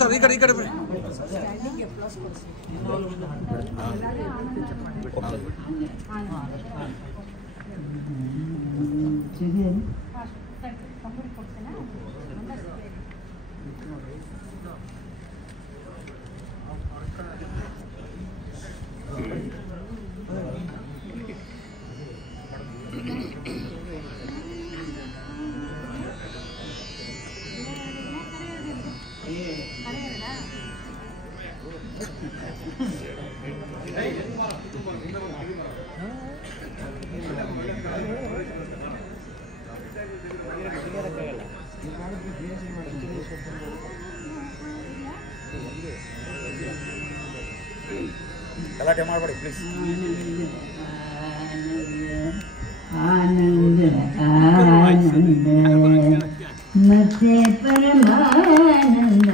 Sir ಈ ಕಡೆ ಬಿಡಿ. ಗಲಾಟೆ ಮಾಡಬೇಡಿ ಪ್ಲೀಸ್. ಆನಂದ ಆನಂದ ಮತ್ತೆ ಪರಮಾನಂದ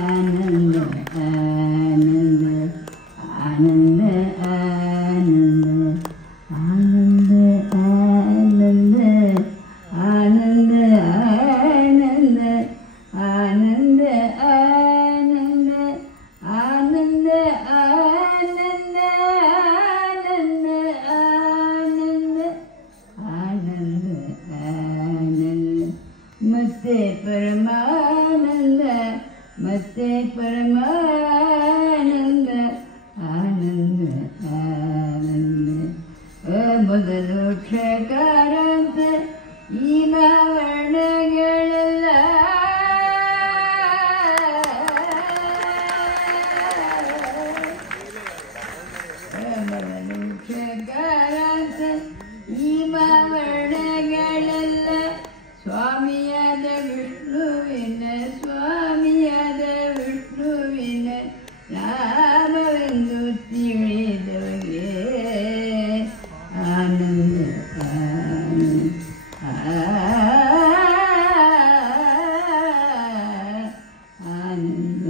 ಆನಂದ ಆನಂದ ಆನಂದ ಆನಂದ ಆನಂದ ಆನಂದ ಆನಂದ ಆನಂದ ಆನಂದ ಆನಂದ ಆನಂದ ಆನಂದ ಆನಂದ ಆನಂದ ಆನಂದ ಮತ್ತೆ ಪರಮಾನಂದ ಮತ್ತೆ ಪರಮಾನಂದ ಆನಂದ ಆನಂದ ಮೊದಲು ಕ್ಷಕಾರಾಂತ ಈ ವರ್ಣಗಳೆಲ್ಲ ಮೊದಲು ಕ್ಷಕಾರಾಂತ ಈ ವರ್ಣಗಳೆಲ್ಲ ಸ್ವಾಮಿಯಾದ ವಿಷ್ಣುವಿನ ಸ್ವಾಮಿಯಾದ ವಿಷ್ಣುವಿನ ನಾಮವೆಂದು ತಿಳಿದವಗೆ ಆನಂದ ಆನಂದ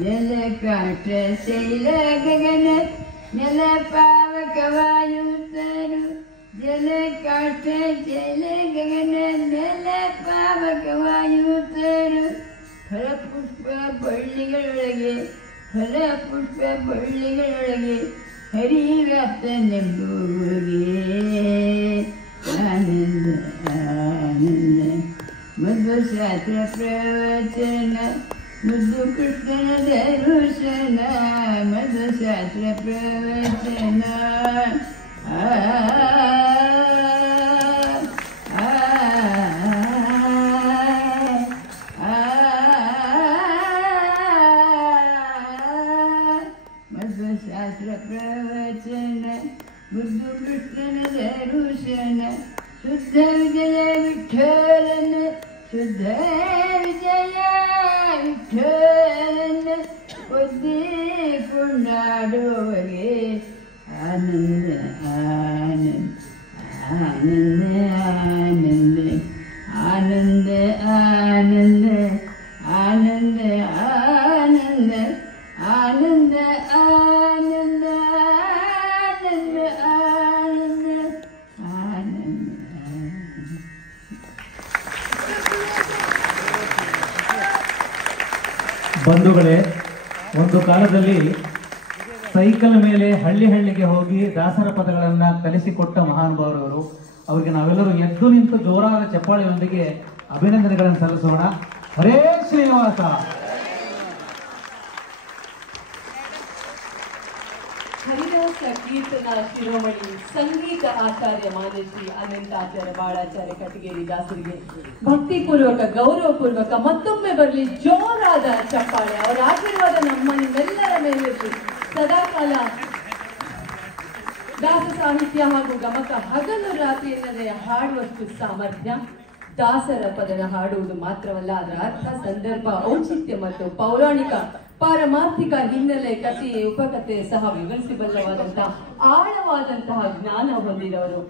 ಜಲಕಾಟ ಶೈಲ ಗಗನ ನೆಲ ಪಾವಕವಾಯುತ್ತರು ಜಲಕಾಟ ಶೈಲ ಗಗನ ನೆಲ ಪಾವಕವಾಯುತ್ತರು ಫಲಪುಷ್ಪ ಬಳ್ಳಿಗಳೊಳಗೆ ಫಲಪುಷ್ಪ ಬಳ್ಳಿಗಳೊಳಗೆ ಹರಿವ್ಯಾಪ್ತನೆಂಬುವಗೆ ಆನಂದ ಆನಂದ ಮಧ್ವಶಾಸ್ತ್ರ ಪ್ರವಚನ ಮುದ್ದು ಕೃಷ್ಣನ ದರ್ಶನ ಮಧ್ವಶಾಸ್ತ್ರ ಪ್ರವಚನ ಮಧ್ವಶಾಸ್ತ್ರ ಪ್ರವಚನ ಮುದ್ದು ಕೃಷ್ಣನ ದರ್ಶನ ಶುದ್ಧ ವಿಜಯ ವಿಠಲನ ಶುದ್ಧ ವಿಜಯ ವಿಠಲನ ಒದ್ದೆ ಕೊಂಡಾಡುವಗೆ ಆನಂದ ಆನಂದ ಆನಂದ ಆನಂದ ಆನಂದ ಆನಂದ ಆನಂದ ಆನಂದ ಆನಂದ ಆನಂದ ಆನಂದ ಆನಂದ. ಬಂಧುಗಳೇ, ಒಂದು ಕಾಲದಲ್ಲಿ ಸೈಕಲ್ ಮೇಲೆ ಹಳ್ಳಿ ಹಳ್ಳಿಗೆ ಹೋಗಿ ದಾಸರ ಪದಗಳನ್ನು ಕಲಿಸಿಕೊಟ್ಟ ಮಹಾನುಭಾವರವರು. ಅವರಿಗೆ ನಾವೆಲ್ಲರೂ ಎದ್ದು ನಿಂತು ಜೋರಾದ ಚಪ್ಪಾಳೆಯೊಂದಿಗೆ ಅಭಿನಂದನೆಗಳನ್ನು ಸಲ್ಲಿಸೋಣ. ಹರೇ ಶ್ರೀನಿವಾಸ. ಹರಿದಾಸ ಕೀರ್ತನ ಶಿರೋಮಣಿ ಸಂಗೀತ ಆಚಾರ್ಯ ಮಾನಶ್ರೀ ಅನಂತಾಚಾರ್ಯ ಬಾಳಾಚಾರ್ಯ ಕಟಗೇರಿ ದಾಸರಿಗೆ ಭಕ್ತಿಪೂರ್ವಕ ಗೌರವಪೂರ್ವಕ ಮತ್ತೊಮ್ಮೆ ಬರಲಿ ಜೋರಾದ ಚಪ್ಪಾಳೆ. ಅವರ ಆಶೀರ್ವಾದ ನಿಮ್ಮೆಲ್ಲರ ಮೇಲಿರಲಿ ಸದಾಕಾಲ. ದಾಸ ಸಾಹಿತ್ಯ ಹಾಗೂ ಗಮಕ ಹಗಲು ರಾತ್ರಿ ಎನ್ನದೇ ಹಾಡುವಷ್ಟು ಸಾಮರ್ಥ್ಯ. ದಾಸರ ಪದನ ಹಾಡುವುದು ಮಾತ್ರವಲ್ಲ, ಅದರ ಅರ್ಥ, ಸಂದರ್ಭ, ಔಚಿತ್ಯ ಮತ್ತು ಪೌರಾಣಿಕ ಪಾರಮಾರ್ಥಿಕ ಹಿನ್ನೆಲೆ, ಕಥೆ, ಉಪಕಥೆ ಸಹ ವಿವರಿಸಬಲ್ಲವಾದಂತಹ ಆಳವಾದಂತಹ ಜ್ಞಾನ ಹೊಂದಿದವರು.